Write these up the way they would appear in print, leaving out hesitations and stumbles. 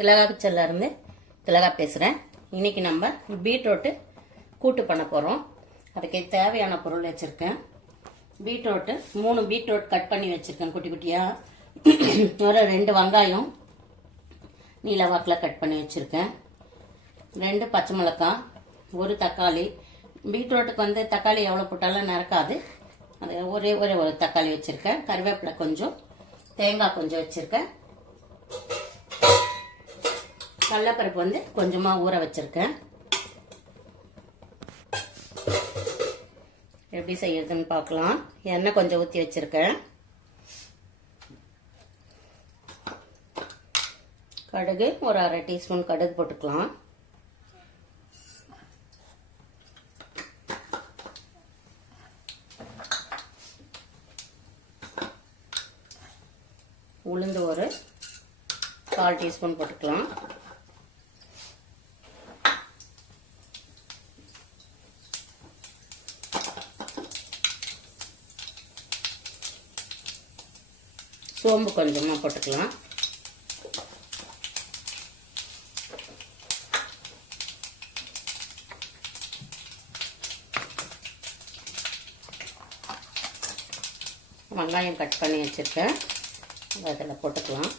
திலகா கிச்சன்ல இருந்து திலகா பேசுகிறேன். இன்னைக்கு நம்ம பீட்ரூட்டு கூட்டு பண்ண போகிறோம். அதுக்கு தேவையான பொருள் வச்சுருக்கேன். பீட்ரூட்டு 3 பீட்ரூட் கட் பண்ணி வச்சுருக்கேன் குட்டி குட்டியாக. ஒரு 2 வெங்காயம் நீல வாக்கில் கட் பண்ணி வச்சுருக்கேன். 2 பச்சை மிளகாய், 1 தக்காளி. பீட்ரூட்டுக்கு வந்து தக்காளி எவ்வளோ போட்டாலும் நிறக்காது. அது ஒரே ஒரு தக்காளி வச்சுருக்கேன். கருவேப்பிலை கொஞ்சம், தேங்காய் கொஞ்சம் வச்சுருக்கேன். கடலைப்பருப்பு வந்து கொஞ்சமாக ஊற வச்சுருக்கேன். எப்படி செய்யறதுன்னு பார்க்கலாம். எண்ணெய் கொஞ்சம் ஊற்றி வச்சுருக்கேன். கடுகு ஒரு 1/2 டீஸ்பூன் கடுகு போட்டுக்கலாம். உளுந்து ஒரு 1/4 டீஸ்பூன் போட்டுக்கலாம். சோம்பு கொஞ்சமாக போட்டுக்கலாம். வெங்காயம் கட் பண்ணி வச்சுருக்கேன், அதில் போட்டுக்கலாம்.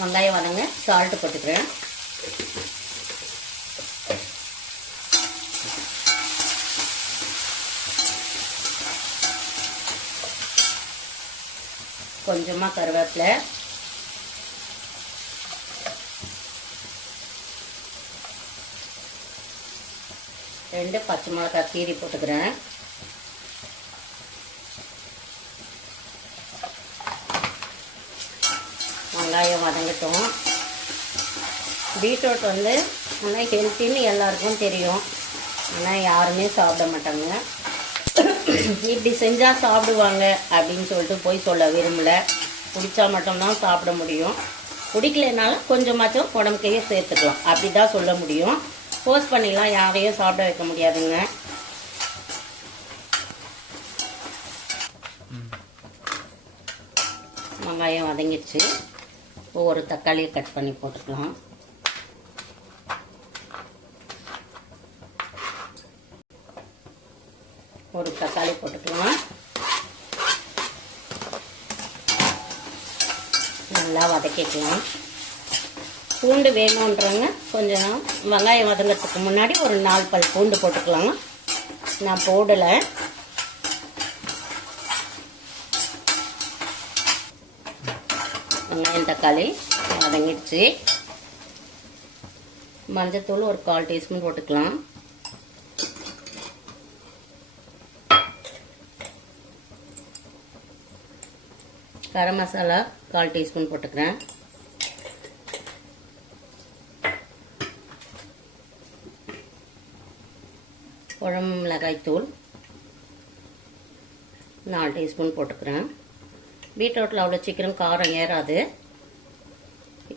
வெங்காயம் வதங்க சால்ட் போட்டுக்கிறேன். கொஞ்சமாக கருவேப்பிலை, ரெண்டு பச்சை மிளகாய் கீரி போட்டுக்கிறேன். வெங்காயம் வதங்கட்டும். பீட்ரூட் வந்து நல்லா ஹெல்த்தின்னு எல்லாருக்கும் தெரியும், ஆனால் யாருமே சாப்பிட மாட்டாங்க. இப்படி செஞ்சால் சாப்பிடுவாங்க அப்படின்னு சொல்லிட்டு போய் சொல்ல விரும்பல. பிடிச்சா மட்டும்தான் சாப்பிட முடியும். பிடிக்கலனாலும் கொஞ்சமாச்சும் உடம்புக்கையே சேர்த்துக்கலாம், அப்படி தான் சொல்ல முடியும். போஸ்ட் பண்ணிலாம் யாரையும் சாப்பிட வைக்க முடியாதுங்க. வெங்காயம் வதங்கிடுச்சு. ஒரு தக்காளியை கட் பண்ணி போட்டுக்கலாம். ஒரு தக்காளி போட்டுக்கலாம். நல்லா வதக்கிக்கலாம். பூண்டு வேணுன்றவங்க கொஞ்சம் வெங்காயம் வதங்கிறதுக்கு முன்னாடி ஒரு 4 பல் பூண்டு போட்டுக்கலாம். நான் போடலை. வெங்காயம் தக்காளி வதங்கிடுச்சு. மஞ்சத்தூள் ஒரு 1/4 டீஸ்பூன் போட்டுக்கலாம். கரம் மசாலா 1/4 டீஸ்பூன் போட்டுக்கிறேன். குழம்பு மிளகாய் தூள் 4 டீஸ்பூன் போட்டுக்கிறேன். பீட்ரூட்டில் அவ்வளோ சீக்கிரம் காரம் ஏறாது.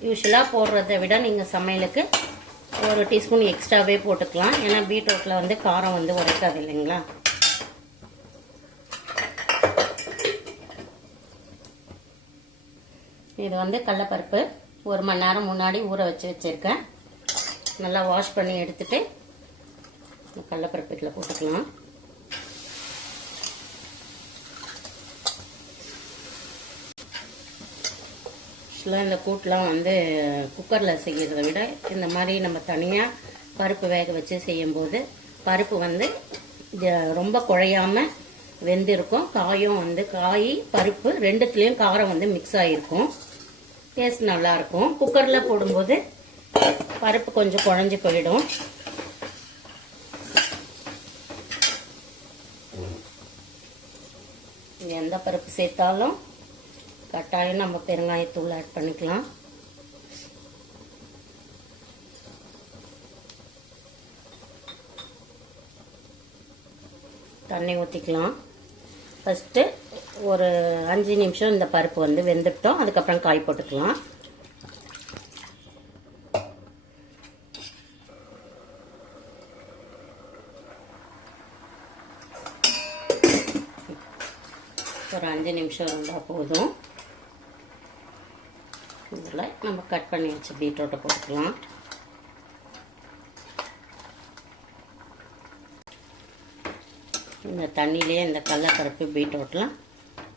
யூஸ்வலாக போடுறதை விட நீங்கள் சமையலுக்கு 1 டீஸ்பூன் எக்ஸ்ட்ராவே போட்டுக்கலாம். ஏன்னா பீட்ரூட்டில் வந்து காரம் வந்து உரைக்காது இல்லைங்களா. இது வந்து கடலைப்பருப்பு 1 மணி நேரம் முன்னாடி ஊற வச்சுருக்கேன். நல்லா வாஷ் பண்ணி எடுத்துட்டு கடலைப்பருப்பு இதில் போட்டுக்கலாம். ஆக்சுவலாக இந்த கூட்டெலாம் வந்து குக்கரில் செய்கிறத விட இந்த மாதிரி நம்ம தனியாக பருப்பு வேக வச்சு செய்யும்போது பருப்பு வந்து ரொம்ப குழையாமல் வெந்திருக்கும். காயும் வந்து காய் பருப்பு ரெண்டுத்துலேயும் காரம் வந்து மிக்ஸ் ஆகிருக்கும். டேஸ்ட் நல்லாயிருக்கும். குக்கரில் போடும்போது பருப்பு கொஞ்சம் குழஞ்சி போயிடும். எந்த பருப்பு சேர்த்தாலும் கட்டாயம் நம்ம பெருங்காயத்தூள் ஆட் பண்ணிக்கலாம். தண்ணி ஊற்றிக்கலாம். ஃபஸ்ட்டு ஒரு 5 நிமிஷம் இந்த பருப்பு வந்து வெந்துட்டோம். அதுக்கப்புறம் காய் போட்டுக்கலாம். ஒரு 5 நிமிஷம் இருந்தால் போதும். இதில் நம்ம கட் பண்ணி வச்சு பீட்ரூட்டை போட்டுக்கலாம். இந்த தண்ணியிலே இந்த கடலைப்பருப்பு பீட்ரூட்லாம்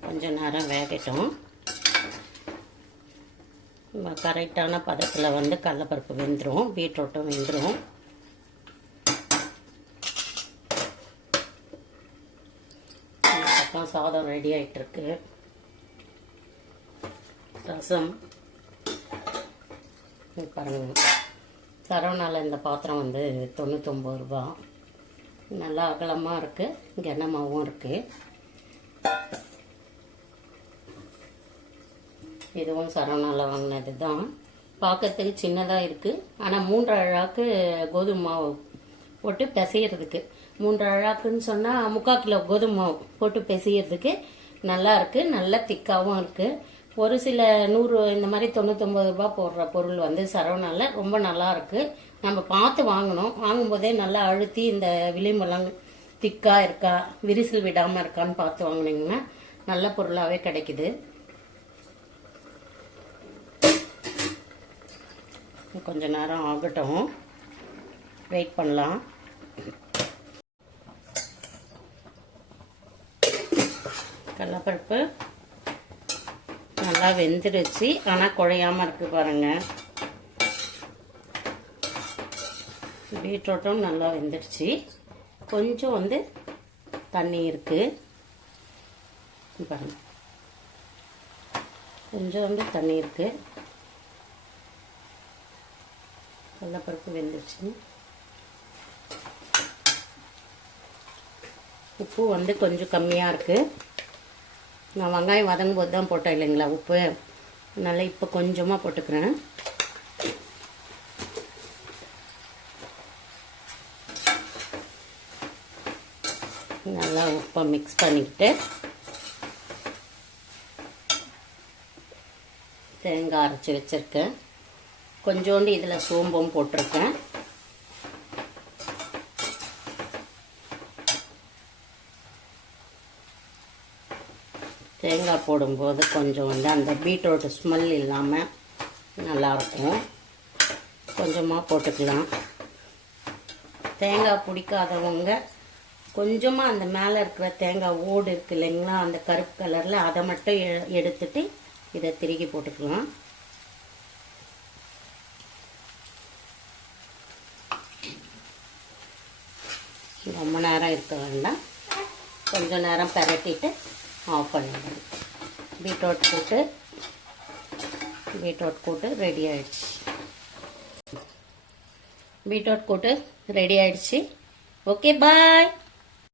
கொஞ்சம் நேரம் வேகட்டும். கரெக்டான பதத்தில் வந்து கடலைப்பருப்பு வெந்துடும், பீட்ரூட்டும் வெந்துடும். சாதம் ரெடி ஆகிட்டுருக்கு. ரசம் பாருங்க. சரவணாவில் இந்த பாத்திரம் வந்து 99 ரூபா. நல்லா அகலமாக இருக்குது, கனமாகவும் இருக்குது. இதுவும் சரவணாவில் வாங்கினது தான். பார்க்கறதுக்கு சின்னதாக இருக்குது. ஆனால் 3 அழாக்கு கோதுமை மாவு போட்டு பிசையிறதுக்கு, 3 அழாக்குன்னு சொன்னால் 3/4 கிலோ கோதுமை மாவு போட்டு பிசையிறதுக்கு நல்லா இருக்குது. நல்லா திக்காகவும் இருக்குது. ஒரு சில 100 இந்த மாதிரி 99 ரூபா போடுற பொருள் வந்து சரவணாவில் ரொம்ப நல்லா இருக்குது. நம்ம பார்த்து வாங்கணும். வாங்கும்போதே நல்லா அழுத்தி இந்த விளிம்பெல்லாம் திக்காக இருக்கா, விரிசல் விடாமல் இருக்கான்னு பார்த்து வாங்கினீங்கன்னா நல்ல பொருளாகவே கிடைக்குது. கொஞ்ச நேரம் ஆகட்டும், வெயிட் பண்ணலாம். கடலைப்பருப்பு நல்லா வெந்துடுச்சு, ஆனால் குழையாமல் இருக்குது பாருங்கள். பீட்ரூட்டும் நல்லா வெந்துடுச்சு. கொஞ்சம் வந்து தண்ணி இருக்குது பாருங்கள். கொஞ்சம் வந்து தண்ணி இருக்குது. கடலைப்பருப்பு வெந்துடுச்சு. உப்பு வந்து கொஞ்சம் கம்மியாக இருக்குது. நான் வெங்காயம் வதங்கும் போது தான் போட்டேன் இல்லைங்களா உப்பு, அதனால் இப்போ கொஞ்சமாக போட்டுக்கிறேன். நல்லா உப்பை மிக்ஸ் பண்ணிக்கிட்டு தேங்காய் அரைச்சி வச்சுருக்கேன். கொஞ்சோண்டு இதில் சோம்பும் போட்டிருக்கேன். தேங்காய் போடும்போது கொஞ்சம் வந்து அந்த பீட்ரூட் ஸ்மெல் இல்லாமல் நல்லாயிருக்கும். கொஞ்சமாக போட்டுக்கலாம். தேங்காய் பிடிக்காதவங்க கொஞ்சமாக அந்த மேலே இருக்கிற தேங்காய் ஓடு இருக்குது இல்லைங்களா, அந்த கருப்பு கலரில் அதை மட்டும் எடுத்துட்டு இதை திருகி போட்டுக்கலாம். ரொம்ப நேரம் இருக்க வேண்டாம், கொஞ்சம் நேரம் பரட்டிட்டு ஆஃப் பண்ணிடுறேன். பீட்ரூட் கூட்டு ரெடி ஆயிடுச்சு. பீட்ரூட் கூட்டு ரெடி ஆயிடுச்சு. ஓகே, பாய்.